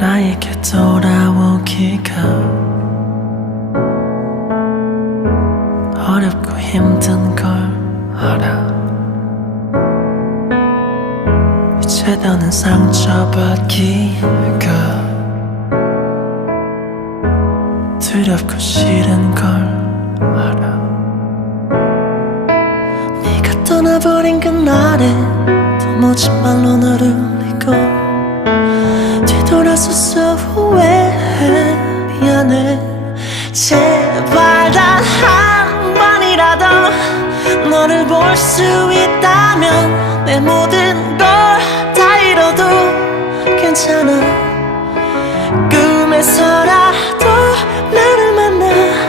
나에게 돌아오기가 어렵고 힘든 걸 알아. 이제 더는 상처받기가 두렵고 싫은 걸 알아. 네가 떠나버린 그날에 도무지 말로 너를 울리고 뒤돌아서서 후회해. 미안해. 제발 단 한 번이라도 너를 볼 수 있다면 내 모든 걸 다 잃어도 괜찮아. 꿈에서라도 나를